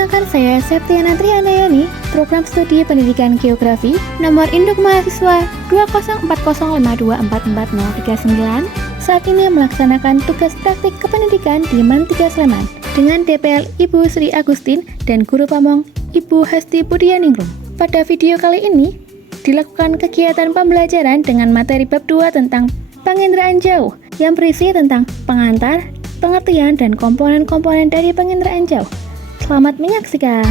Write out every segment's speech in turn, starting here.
Perkenalkan saya Septiana Triandayani, Program Studi Pendidikan Geografi, nomor induk mahasiswa 20405244039. Saat ini melaksanakan tugas praktik kependidikan di MAN 3 Sleman dengan DPL Ibu Sri Agustin dan Guru Pamong Ibu Hesti Budianingrum. Pada video kali ini dilakukan kegiatan pembelajaran dengan materi bab 2 tentang penginderaan jauh yang berisi tentang pengantar, pengertian, dan komponen-komponen dari penginderaan jauh. Selamat menyaksikan.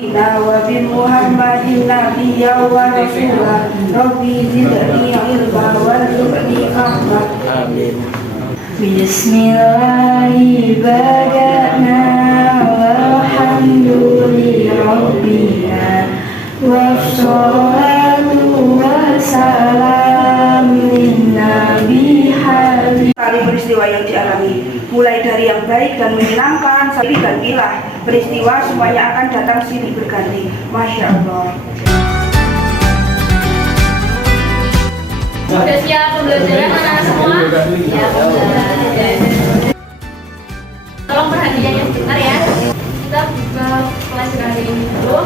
Nabi Muhammadin nabiyya wa rasulah Rabbi zidni ilma warzuqni fahma. Amin. Bismillahi bada'na walhamdulillahi rabbina wassalatu wassalamu linnabi habib. Peristiwa yang dialami mulai dari yang baik dan menyenangkan sampai gantilah peristiwa semuanya akan datang silih berganti. Masya Allah. Sudah siap pembelajaran anak-anak semua? Ya, tolong perhatiannya sebentar ya. Kita buka pelajaran ini dulu.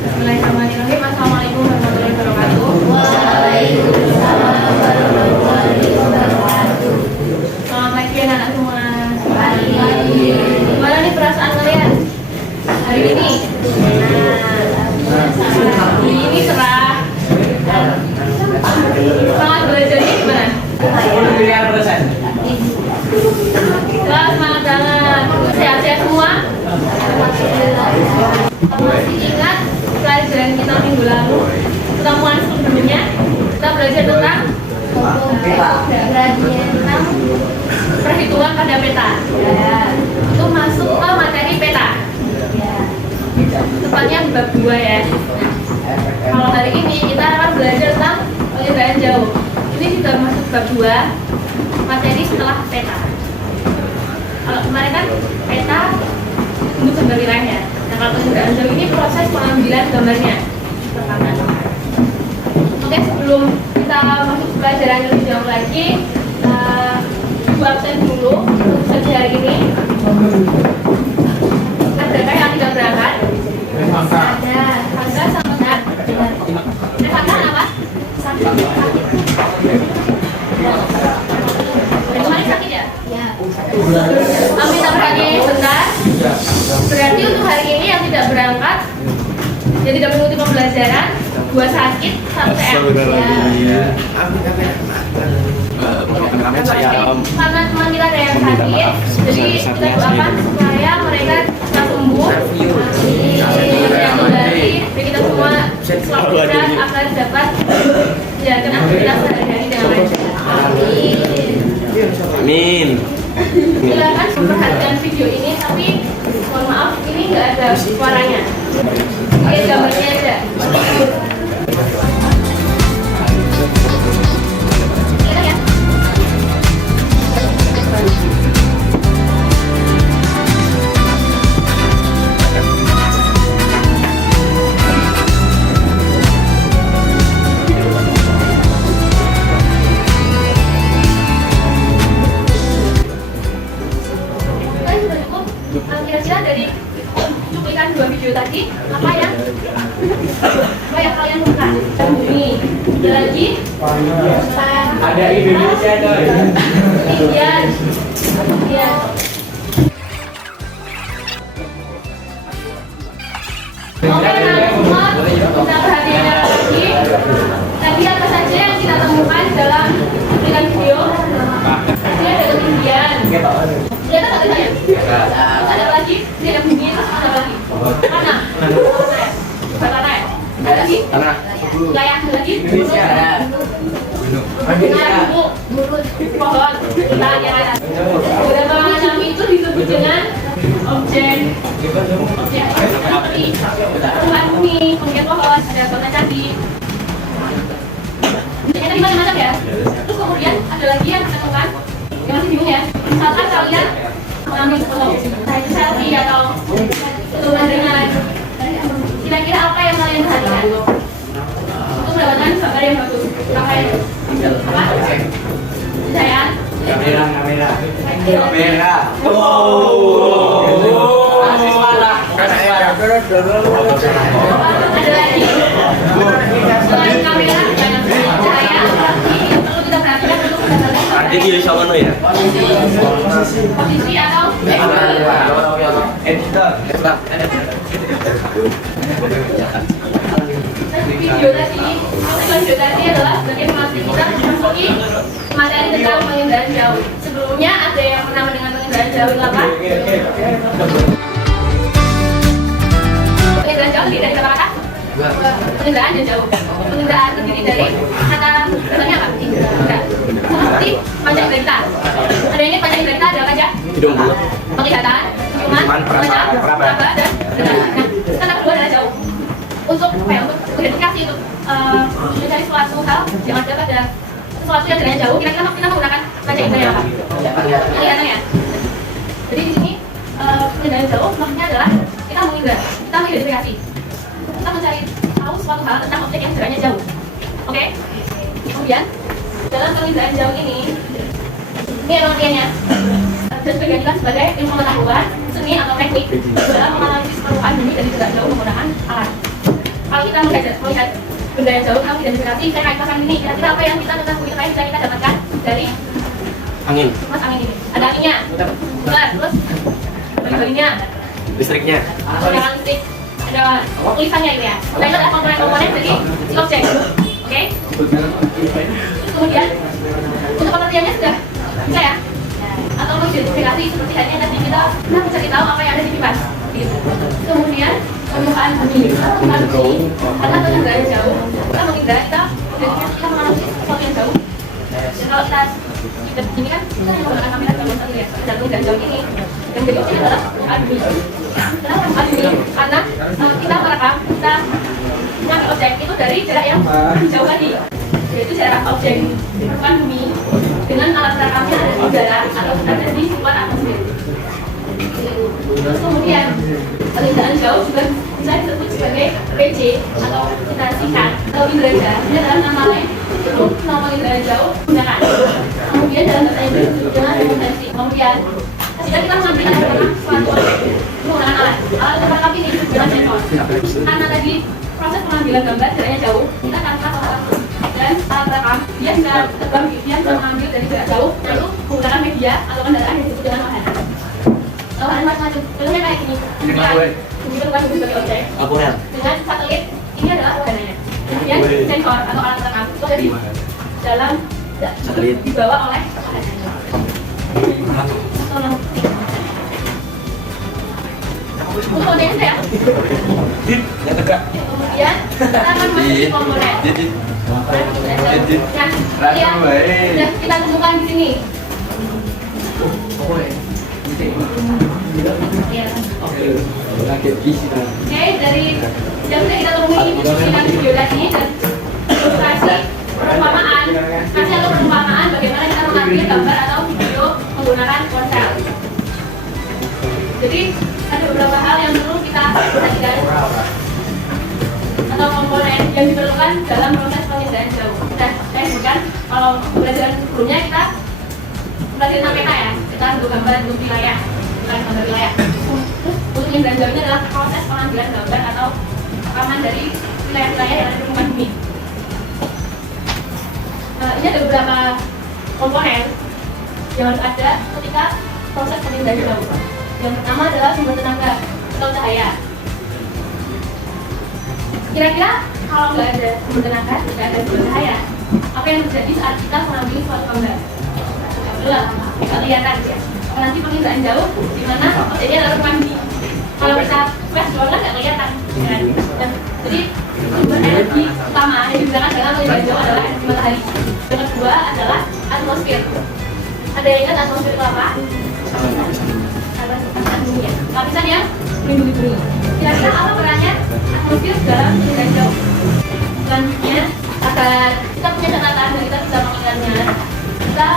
Bismillahirrahmanirrahim. Assalamualaikum warahmatullahi wabarakatuh. Waalaikumsalam warahmatullahi wabarakatuh. Selamat pagi anak-anak semua. Pagi. Gimana nih perasaan kalian hari ini? Hari ini cerah. Semangat belajarnya gimana? Wah, semangat banget. Sehat-sehat semua? Masih ingat pelajaran kita minggu lalu? Pertemuan sebelumnya kita belajar tentang perhitungan pada peta. Itu masuk ke materi peta. Tepatnya bab 2 ya. Kalau hari ini kita akan belajar tentang penginderaan jauh. Ini sudah masuk bab 2, materi setelah peta. Kalau kemarin kan peta untuk gambar wilayahnya. Nah, kalau penginderaan jauh ini proses pengambilan gambarnya. Oke, sebelum kita masuk pelajaran lebih jauh lagi, ibu absen dulu sesi hari ini. Adakah yang tidak berangkat? Ada. Hamzah sama Nat. Hamzah apa? Sakit. Kemarin sakit ya? Ya. Minta perhatiannya sebentar. Berarti untuk hari ini yang tidak berangkat, yang tidak mengikuti pembelajaran, 2 sakit, 1 TM. Ya. Karena teman kita ada yang sakit, jadi kita doakan supaya mereka cepat sembuh. Yang dari kita semua selalu sehat agar dapat menjalankan aktivitas sehari-hari dengan lancar. Amin. Silakan memperhatikan video ini, tapi mohon maaf ini nggak ada suaranya. Lihat gambarnya aja. Kira-kira dari cuplikan 2 video tadi, apa yang kalian suka? Bumi. Ada lagi? Ada Indonesia dong. Indian. Oke, anak semua, kita perhatikan lagi. Tadi apa saja yang kita temukan dalam cuplikan video? Ini ada ketinggian. Kelihatan nggak ketinggian? Ada lagi? Ini ada bumi, ada lagi? Mana? Tanah ya? Ada lagi? Tanah. Wilayah ada lagi? Indonesia. Burung, pohon, hutan yang ada. Beberapa macam itu disebut dengan objek seperti tumbuhan bumi, objek pohon, ada bangunan candi. Ternyata di macam ya. Terus kemudian ada lagi yang kita temukan yang masih bingung ya. Misalkan kalian mengambil foto selfie atau pemandangan, kira-kira apa yang kalian perhatikan untuk mendapatkan gambar yang bagus? Apa? Merah. Ada lagi. Selain kamera dan cahaya, ini perlu kita perhatikan dulu berdasarkan Jadi bisa mana ya? posisi atau Editor. video tadi adalah sebagai materi kita memasuki materi tentang penginderaan jauh. Sebelumnya ada yang pernah mendengar penginderaan jauh itu apa? Penginderaan jauh terdiri dari kata-kata? Penginderaan dan jauh. Penginderaan terdiri dari kata misalnya apa? Indra. Seperti panca indera. Ada yang ingat panca indera ada apa aja? Hidung bulat. Penglihatan, ciuman, perasaan, peraba, dan nah, kata kedua adalah jauh. Untuk apa ya? Untuk identifikasi untuk mencari suatu hal yang ada pada sesuatu yang jaraknya jauh, kira-kira kita menggunakan panca indera yang apa? Penglihatan ya. Jadi di sini penglihatan jauh maksudnya adalah kita mengindra, kita mengidentifikasi, kita mencari tahu suatu hal tentang objek yang jaraknya jauh. Oke? Kemudian dalam penginderaan jauh ini pengertiannya dan sebagian juga sebagai ilmu pengetahuan, seni atau teknik dalam menganalisis permukaan bumi dari jarak jauh menggunakan alat. Kalau kita melihat benda yang jauh, kita identifikasi, saya kaitkan ini, kira-kira apa yang kita ketahui, apa yang bisa kita dapatkan dari Angin. mas angin ini? Ada anginnya, bukan, terus bagi-baginya, Listriknya. menggunakan listrik, ada tulisannya itu ya. Nah itu adalah komponen-komponen dari si objek, oke? Terus kemudian untuk pengertiannya sudah bisa ya? Atau mengidentifikasi seperti halnya tadi kita mencari tahu apa yang ada di kipas gitu. Kemudian permukaan bumi, permukaan bumi karena penginderaan jauh, kita menghindari kita menganalisis sesuatu yang jauh. Dan kalau kita ini kan kita menggunakan kamera jauh satu ya, dan penginderaan jauh ini yang jadi ini adalah permukaan bumi. Kenapa permukaan bumi? Karena kita merekam, kita mengambil objek itu dari jarak yang jauh tadi, yaitu jarak objek permukaan bumi dengan alat rekamnya ada di udara atau ada di luar atmosfer. Terus kemudian penginderaan jauh juga bisa disebut sebagai PJ atau kita singkat atau indera jauh. Ini adalah nama lain untuk nama penginderaan jauh gunakan. Kemudian dalam bahasa Inggris disebut dengan remotensi. Kemudian ketika kita mengambil suatu objek menggunakan alat rekam ini dengan sensor. Karena tadi proses pengambilan gambar jaraknya jauh, kita akan melakukan dan alat rekam dia bisa terbang, dia bisa mengambil dari jarak jauh, lalu menggunakan media atau kendaraan yang disebut dengan wahana. Wahana macam-macam, contohnya kayak gini. Ini bukan sebagai objek. Dengan satelit, ini adalah wahananya. Kemudian sensor atau alat rekam itu ada di dalam satelit dibawa oleh wahananya. Untuk kontennya saya. Yang tegak. Kemudian kita akan masuk ke komponen. Nah, lihat, sudah kita temukan di sini. Ya. Oke, dari yang sudah kita temui di video tadi dan kasih perumpamaan, kasih atau perumpamaan bagaimana kita mengambil gambar atau video menggunakan ponsel. Jadi ada beberapa hal yang perlu kita perhatikan atau komponen yang diperlukan dalam proses penginderaan jauh. Dan saya sebutkan kalau pelajaran sebelumnya kita belajar tentang peta ya, kita untuk gambar untuk wilayah, bukan gambar wilayah. Terus untuk penginderaan jauh ini adalah proses pengambilan gambar atau rekaman dari wilayah-wilayah yang ada di permukaan bumi. Ini ada beberapa komponen yang harus ada ketika proses penginderaan jauh. Yang pertama adalah sumber tenaga atau cahaya. Kira-kira kalau nggak ada sumber tenaga, tidak ada sumber cahaya, apa yang terjadi saat kita mengambil suatu gambar? Belum, nggak kelihatan ya. Nanti penginderaan jauh, di mana objeknya adalah mandi. Kalau kita flash doang kan nggak kelihatan. Kan? Dan, jadi sumber energi utama yang digunakan dalam penginderaan jauh adalah energi matahari. Yang kedua adalah atmosfer. Ada yang ingat atmosfer itu apa? Lapisan yang melindungi bumi. Kira-kira apa perannya atmosfer dalam penginderaan jauh? Selanjutnya, agar kita punya catatan dan kita bisa mengingatnya, kita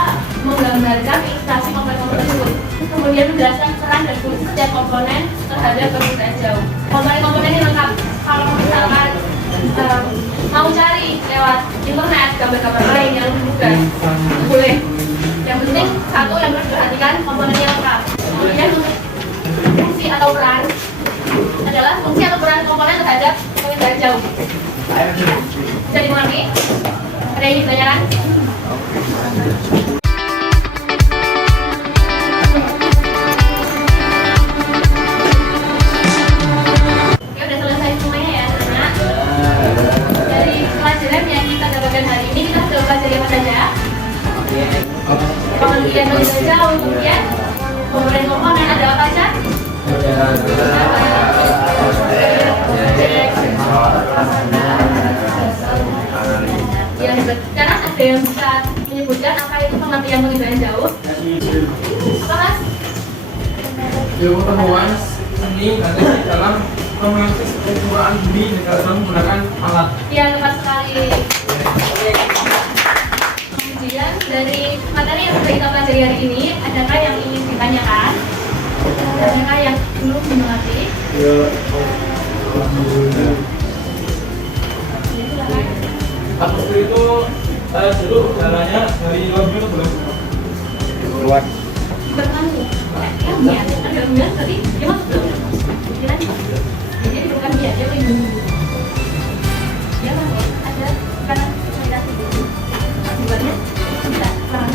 menggambarkan ilustrasi komponen-komponen tersebut. Kemudian menjelaskan peran dan fungsi setiap komponen terhadap penginderaan jauh. Komponen-komponen ini lengkap. Kalau misalkan mau cari lewat internet gambar-gambar lain yang lebih mudah, boleh. Yang Yang penting satu yang harus diperhatikan komponennya lengkap. Kemudian untuk fungsi atau peran adalah fungsi atau peran komponen terhadap pengendara jauh. Bisa dimulai? Ada yang ditanyakan? Oke, udah selesai semuanya ya anak-anak. Dari pelajaran yang kita dapatkan hari ini kita sudah pelajari apa saja? Pengertian pengendara jauh, kemudian komponen ada apa saja? Ya, sekarang ada yang bisa menyebutkan apa itu pengertian pengendara jauh? Apa mas? Pengetahuan seni dan teknik dalam menganalisis permukaan bumi dengan menggunakan alat. Ya, tepat sekali. Kemudian dari materi yang sudah kita pelajari hari ini, adakah yang ingin ditanyakan? Adakah yang belum mengerti? Silakan. Waktu itu saya dulu jalannya dari luar negeri belum. Keluar. Bertemu. Ya, ada bilang tadi dia masuk belum? Kira jadi bukan dia pengen. Dia masuk ada karena saya buatnya tidak kurang.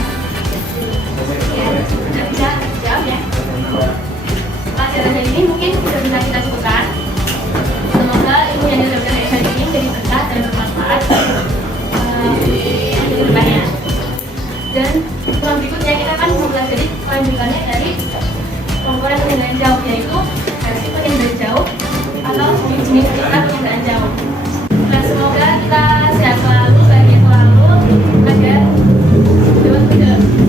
Ya, sudah bisa jawab ya. Pelajaran ini mungkin sudah bisa kita cukupkan. Semoga ilmu yang didapatkan dari hari ini menjadi berkah dan bermanfaat untuk depannya. Dan setelah berikutnya kita akan mempelajari kelanjutannya dari komponen pengendalian jauh, yaitu versi pengendalian jauh atau jenis tingkat pengendalian jauh. Nah, semoga kita sehat selalu, bahagia selalu, agar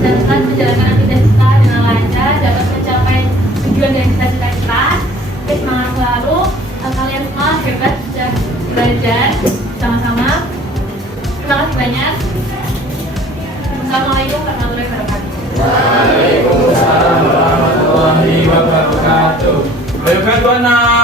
dapat menjalankan aktivitas kita dengan lancar, dapat mencapai tujuan dan cita-cita kita. Oke, semangat selalu. Kalian semua hebat sudah belajar sama-sama. Terima kasih banyak. Assalamualaikum warahmatullahi wabarakatuh. Waalaikumsalam warahmatullahi wabarakatuh. Ayo kan anak.